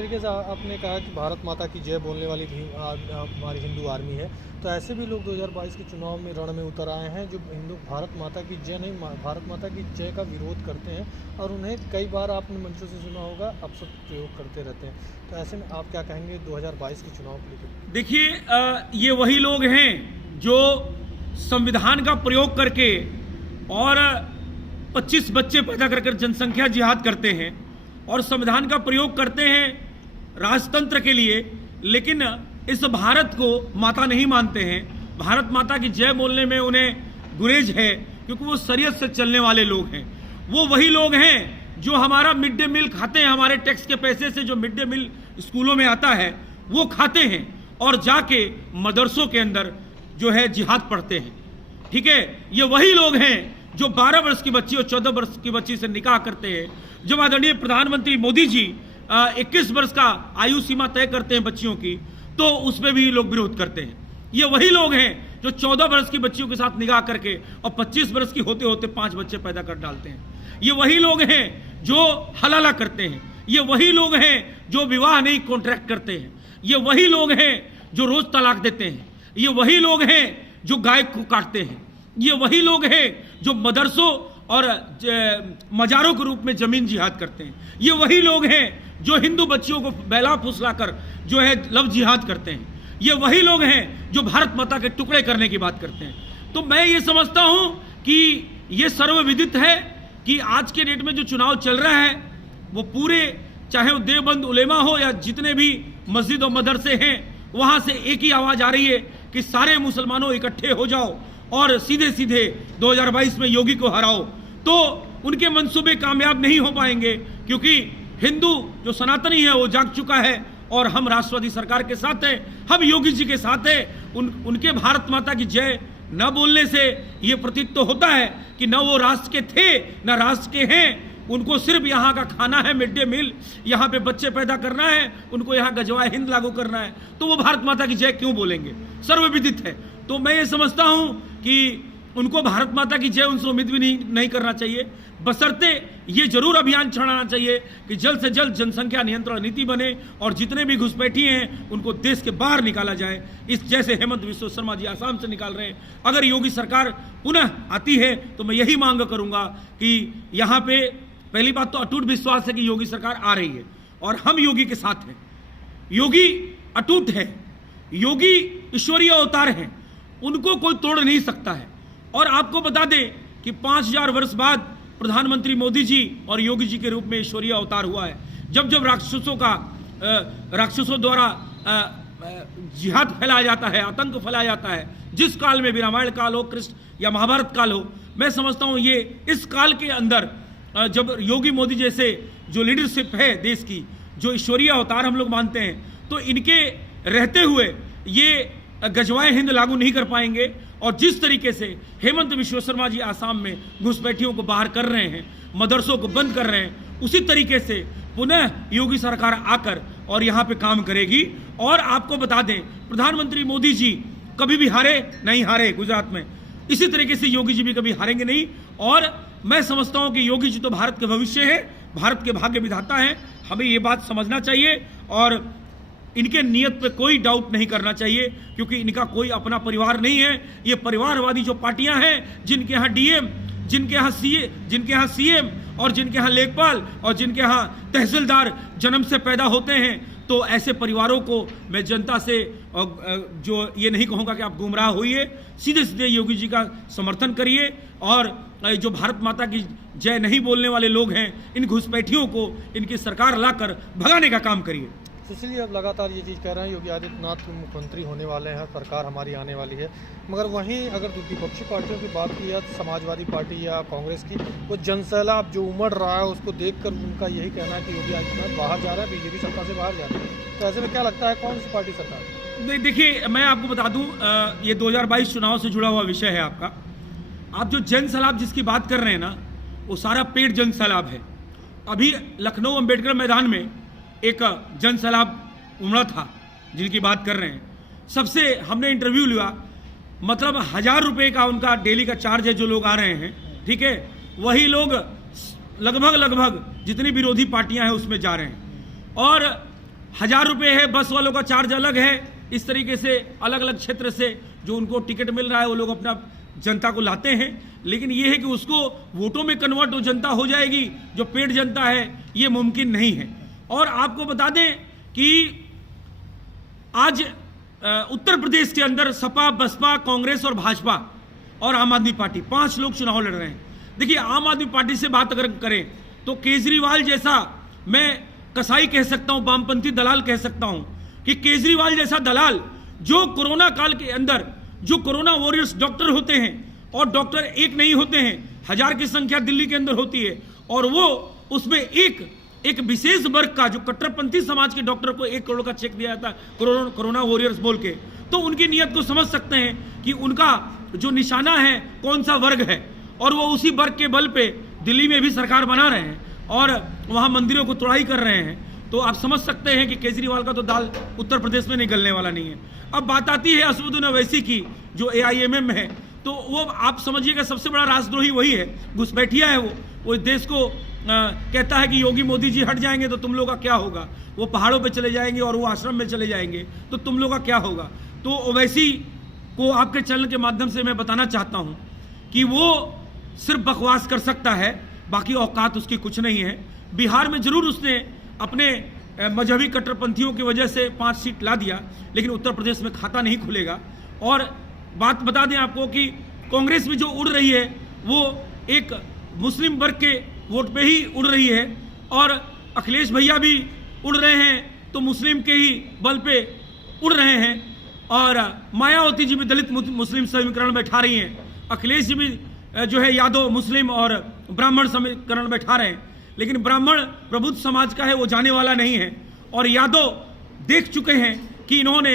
तरीके से आपने कहा कि भारत माता की जय बोलने वाली भी हमारी हिंदू आर्मी है, तो ऐसे भी लोग 2022 के चुनाव में रण में उतर आए हैं जो हिंदू भारत माता की जय नहीं, भारत माता की जय का विरोध करते हैं और उन्हें कई बार आपने मंचों से सुना होगा अपशब्द प्रयोग करते रहते हैं। तो ऐसे में आप क्या कहेंगे 2022 के चुनाव को लेकर? देखिए, ये वही लोग हैं जो संविधान का प्रयोग करके और 25 बच्चे पैदा कर जनसंख्या जिहाद करते हैं और संविधान का प्रयोग करते हैं राजतंत्र के लिए, लेकिन इस भारत को माता नहीं मानते हैं। भारत माता की जय बोलने में उन्हें गुरेज है क्योंकि वो शरीयत से चलने वाले लोग हैं। वो वही लोग हैं जो हमारा मिड डे मील खाते हैं, हमारे टैक्स के पैसे से जो मिड डे मील स्कूलों में आता है वो खाते हैं और जाके मदरसों के अंदर जो है जिहाद पढ़ते हैं। ठीक है, ये वही लोग हैं जो 12 वर्ष की बच्ची और 14 वर्ष की बच्ची से निकाह करते हैं। जब आदरणीय प्रधानमंत्री मोदी जी 21 वर्ष का आयु सीमा तय करते हैं बच्चियों की, तो उसमें भी लोग विरोध करते हैं। ये वही लोग हैं जो 14 वर्ष की बच्चियों के साथ निकाह करके और 25 वर्ष की होते होते 5 बच्चे पैदा कर डालते हैं। ये वही लोग हैं जो हलाला करते हैं। ये वही लोग हैं जो विवाह नहीं कॉन्ट्रैक्ट करते हैं। ये वही लोग हैं जो रोज तलाक देते हैं। ये वही लोग हैं जो गाय को काटते हैं। ये वही लोग हैं जो मदरसों और मजारों के रूप में जमीन जिहाद करते हैं। ये वही लोग हैं जो हिंदू बच्चियों को बैला फुसलाकर जो है लव जिहाद करते हैं। ये वही लोग हैं जो भारत माता के टुकड़े करने की बात करते हैं। तो मैं ये समझता हूं कि ये सर्वविदित है कि आज के डेट में जो चुनाव चल रहा है वो पूरे, चाहे वो देवबंद उलेमा हो या जितने भी मस्जिद और मदरसे हैं, वहां से एक ही आवाज आ रही है कि सारे मुसलमानों इकट्ठे हो जाओ और सीधे सीधे 2022 में योगी को हराओ। तो उनके मंसूबे कामयाब नहीं हो पाएंगे क्योंकि हिंदू जो सनातनी है वो जाग चुका है और हम राष्ट्रवादी सरकार के साथ हैं, हम योगी जी के साथ हैं। उनके भारत माता की जय न बोलने से ये प्रतीत तो होता है कि न वो राष्ट्र के थे न राष्ट्र के हैं। उनको सिर्फ यहाँ का खाना है, मिड डे मील, यहाँ पे बच्चे पैदा करना है, उनको यहाँ गजवाए हिंद लागू करना है, तो वो भारत माता की जय क्यों बोलेंगे? सर्वविदित है। तो मैं ये समझता हूं कि उनको भारत माता की जय उनसे उम्मीद भी नहीं करना चाहिए, बशर्ते ये जरूर अभियान चलाना चाहिए कि जल्द से जल्द जनसंख्या नियंत्रण नीति बने और जितने भी घुसपैठी हैं उनको देश के बाहर निकाला जाए। इस जैसे हेमंत बिस्वा शर्मा जी आसाम से निकाल रहे हैं, अगर योगी सरकार पुनः आती है तो मैं यही मांग करूंगा कि यहाँ पे पहली बात तो अटूट विश्वास है कि योगी सरकार आ रही है और हम योगी के साथ हैं। योगी अटूट है, योगी ईश्वरीय अवतार हैं, उनको कोई तोड़ नहीं सकता है। और आपको बता दें कि 5000 वर्ष बाद प्रधानमंत्री मोदी जी और योगी जी के रूप में ईश्वरीय अवतार हुआ है। जब जब राक्षसों द्वारा जिहाद फैलाया जाता है, आतंक फैलाया जाता है, जिस काल में भी, रामायण काल हो, कृष्ण या महाभारत काल हो, मैं समझता हूं ये इस काल के अंदर जब योगी मोदी जैसे जो लीडरशिप है देश की, जो ईश्वरीय अवतार हम लोग मानते हैं, तो इनके रहते हुए ये गजवाए हिंद लागू नहीं कर पाएंगे। और जिस तरीके से हेमंत बिस्वा शर्मा जी आसाम में घुसपैठियों को बाहर कर रहे हैं, मदरसों को बंद कर रहे हैं, उसी तरीके से पुनः योगी सरकार आकर और यहाँ पे काम करेगी। और आपको बता दें, प्रधानमंत्री मोदी जी कभी भी हारे नहीं हारे गुजरात में, इसी तरीके से योगी जी भी कभी हारेंगे नहीं। और मैं समझता हूं कि योगी जी तो भारत के भविष्य है, भारत के भाग्य विधाता हैं, हमें ये बात समझना चाहिए और इनके नियत पे कोई डाउट नहीं करना चाहिए क्योंकि इनका कोई अपना परिवार नहीं है। ये परिवारवादी जो पार्टियां हैं, जिनके यहाँ डीएम, जिनके यहाँ सीएम और जिनके यहाँ लेखपाल और जिनके यहाँ तहसीलदार जन्म से पैदा होते हैं, तो ऐसे परिवारों को मैं जनता से जो ये नहीं कहूँगा कि आप गुमराह होइए, सीधे सीधे योगी जी का समर्थन करिए और जो भारत माता की जय नहीं बोलने वाले लोग हैं, इन घुसपैठियों को इनकी सरकार लाकर भगाने का काम करिए। इसलिए अब लगातार ये चीज़ कह रहे हैं योगी आदित्यनाथ मुख्यमंत्री होने वाले हैं, सरकार हमारी आने वाली है। मगर वहीं अगर विपक्षी पार्टियों की बात की या समाजवादी पार्टी या कांग्रेस की, वो जनसैलाब जो उमड़ रहा है उसको देखकर उनका यही कहना है कि योगी आदित्यनाथ बाहर जा रहा है, बीजेपी सत्ता से बाहर जा रहा है। तो ऐसे में क्या लगता है कौन सी पार्टी सरकार? देखिए, मैं आपको बता दूं, ये 2022 चुनाव से जुड़ा हुआ विषय है आपका। आप जो जनसैलाब जिसकी बात कर रहे हैं ना, वो सारा पेड़ जनसैलाब है। अभी लखनऊ अंबेडकर मैदान में एक जनसैलाब उमड़ा था जिनकी बात कर रहे हैं। सबसे हमने इंटरव्यू लिया, मतलब 1000 रुपये का उनका डेली का चार्ज है जो लोग आ रहे हैं, ठीक है, वही लोग लगभग जितनी विरोधी पार्टियां हैं उसमें जा रहे हैं। और 1000 रुपये है, बस वालों का चार्ज अलग है। इस तरीके से अलग अलग क्षेत्र से जो उनको टिकट मिल रहा है वो लोग अपना जनता को लाते हैं, लेकिन ये है कि उसको वोटों में कन्वर्ट हो जनता हो जाएगी, जो पेड जनता है, ये मुमकिन नहीं है। और आपको बता दें कि आज उत्तर प्रदेश के अंदर सपा, बसपा, कांग्रेस और भाजपा और आम आदमी पार्टी 5 लोग चुनाव लड़ रहे हैं। देखिए, आम आदमी पार्टी से बात अगर करें तो केजरीवाल जैसा, मैं कसाई कह सकता हूं, वामपंथी दलाल कह सकता हूं कि केजरीवाल जैसा दलाल जो कोरोना काल के अंदर जो कोरोना वॉरियर्स डॉक्टर होते हैं, और डॉक्टर एक नहीं होते हैं, 1000 की संख्या दिल्ली के अंदर होती है, और वो उसमें एक विशेष वर्ग का जो कट्टरपंथी समाज के डॉक्टर को 1 करोड़ का चेक दिया जाता है कोरोना वॉरियर्स बोल के, तो उनकी नीयत को समझ सकते हैं कि उनका जो निशाना है कौन सा वर्ग है, और वो उसी वर्ग के बल पे दिल्ली में भी सरकार बना रहे हैं और वहां मंदिरों को तोड़ाई कर रहे हैं। तो आप समझ सकते हैं कि केजरीवाल का तो दाल उत्तर प्रदेश में निकलने वाला नहीं है। अब बात आती है असदुद्दीन ओवैसी की, जो AIMM है, तो वो आप समझिएगा सबसे बड़ा राष्ट्रद्रोही वही है, घुसपैठिया है वो देश को कहता है कि योगी मोदी जी हट जाएंगे तो तुम लोग का क्या होगा, वो पहाड़ों पे चले जाएंगे और वो आश्रम में चले जाएंगे तो तुम लोग का क्या होगा। तो ओवैसी को आपके चैनल के माध्यम से मैं बताना चाहता हूं कि वो सिर्फ बकवास कर सकता है, बाकी औकात उसकी कुछ नहीं है। बिहार में जरूर उसने अपने मजहबी कट्टरपंथियों की वजह से 5 सीट ला दिया, लेकिन उत्तर प्रदेश में खाता नहीं खुलेगा। और बात बता दें आपको कि कांग्रेस में जो उड़ रही है वो एक मुस्लिम वर्ग के वोट पे ही उड़ रही है, और अखिलेश भैया भी उड़ रहे हैं तो मुस्लिम के ही बल पे उड़ रहे हैं, और मायावती जी भी दलित मुस्लिम समीकरण बैठा रही हैं, अखिलेश जी भी जो है यादव मुस्लिम और ब्राह्मण समीकरण बैठा रहे हैं, लेकिन ब्राह्मण प्रबुद्ध समाज का है, वो जाने वाला नहीं है। और यादव देख चुके हैं कि इन्होंने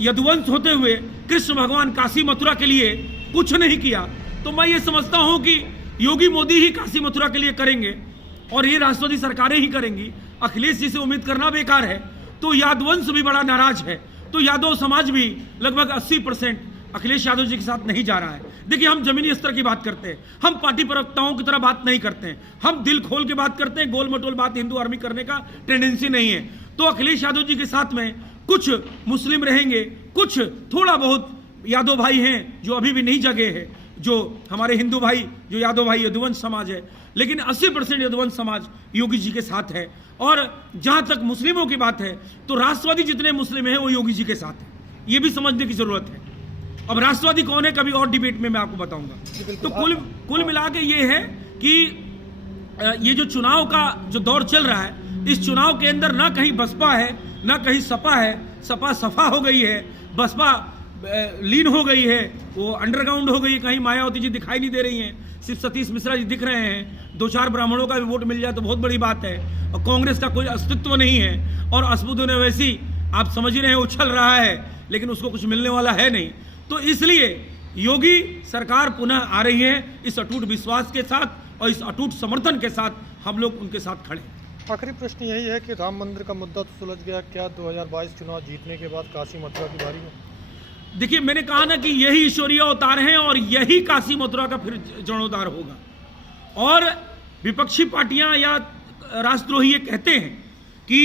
यदुवंश होते हुए कृष्ण भगवान काशी मथुरा के लिए कुछ नहीं किया। तो मैं ये समझता हूं कि योगी मोदी ही काशी मथुरा के लिए करेंगे और ये राष्ट्रवादी सरकारें ही करेंगी। अखिलेश जी से उम्मीद करना बेकार है। तो यादवंश भी बड़ा नाराज है, तो यादव समाज भी लगभग 80% अखिलेश यादव जी के साथ नहीं जा रहा है। देखिए, हम जमीनी स्तर की बात करते हैं, हम पार्टी प्रवक्ताओं की तरह बात नहीं करते हैं, हम दिल खोल के बात करते हैं, गोल मटोल बात हिंदू आर्मी करने का टेंडेंसी नहीं है। तो अखिलेश यादव जी के साथ में कुछ मुस्लिम रहेंगे, कुछ थोड़ा बहुत यादव भाई हैं जो अभी भी नहीं जगे हैं, जो हमारे हिंदू भाई, जो यादव भाई यदुवंश समाज है, लेकिन 80% यदुवंश समाज योगी जी के साथ है। और जहां तक मुस्लिमों की बात है तो राष्ट्रवादी जितने मुस्लिम हैं वो योगी जी के साथ है, ये भी समझने की जरूरत है। अब राष्ट्रवादी कौन है कभी और डिबेट में मैं आपको बताऊंगा। तो कुल मिला के ये है कि ये जो चुनाव का जो दौर चल रहा है, इस चुनाव के अंदर ना कहीं बसपा है ना कहीं सपा है, सपा सफा हो गई है, बसपा लीन हो गई है, वो अंडरग्राउंड हो गई है, कहीं मायावती जी दिखाई नहीं दे रही हैं, सिर्फ सतीश मिश्रा जी दिख रहे हैं। 2-4 ब्राह्मणों का भी वोट मिल जाए तो बहुत बड़ी बात है, और कांग्रेस का कोई अस्तित्व नहीं है, और असदुद्दीन ओवैसी आप समझ ही रहे हैं उछल रहा है, लेकिन उसको कुछ मिलने वाला है नहीं। तो इसलिए योगी सरकार पुनः आ रही है इस अटूट विश्वास के साथ और इस अटूट समर्थन के साथ, हम लोग उनके साथ खड़े हैं। आखिरी प्रश्न यही है कि राम मंदिर का मुद्दा तो सुलझ गया, क्या 2022 चुनाव जीतने के बाद काशी मथुरा की बारी है? देखिए, मैंने कहा ना कि यही ईश्वरीय अवतार हैं और यही काशी मथुरा का फिर जीर्णोद्धार होगा। और विपक्षी पार्टियां या राष्ट्रद्रोही ये कहते हैं कि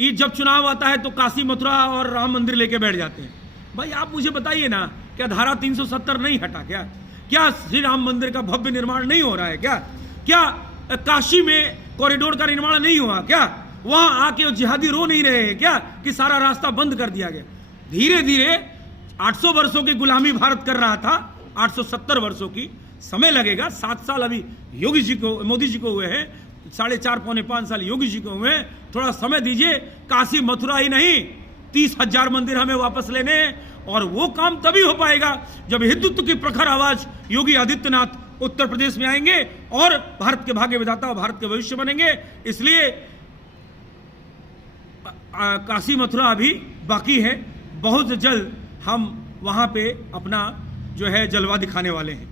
ये जब चुनाव आता है तो काशी मथुरा और राम मंदिर लेके बैठ जाते हैं। भाई आप मुझे बताइए ना, क्या धारा 370 नहीं हटा क्या श्री राम मंदिर का भव्य निर्माण नहीं हो रहा है क्या काशी में कॉरिडोर का निर्माण नहीं हुआ क्या? वहां आके जिहादी रो नहीं रहे हैं क्या कि सारा रास्ता बंद कर दिया गया? धीरे धीरे 800 वर्षों की गुलामी भारत कर रहा था, 870 वर्षों की, समय लगेगा। 7 साल अभी योगी जी को, मोदी जी को हुए हैं, 4.5 पौने 5 साल योगी जी को हुए हैं, थोड़ा समय दीजिए। काशी मथुरा ही नहीं, 30,000 मंदिर हमें वापस लेने हैं, और वो काम तभी हो पाएगा जब हिंदुत्व की प्रखर आवाज योगी आदित्यनाथ उत्तर प्रदेश में आएंगे और भारत के भाग्य विधाता और भारत के भविष्य बनेंगे। इसलिए काशी मथुरा अभी बाकी है, बहुत जल्द हम वहां पे अपना जो है जलवा दिखाने वाले हैं।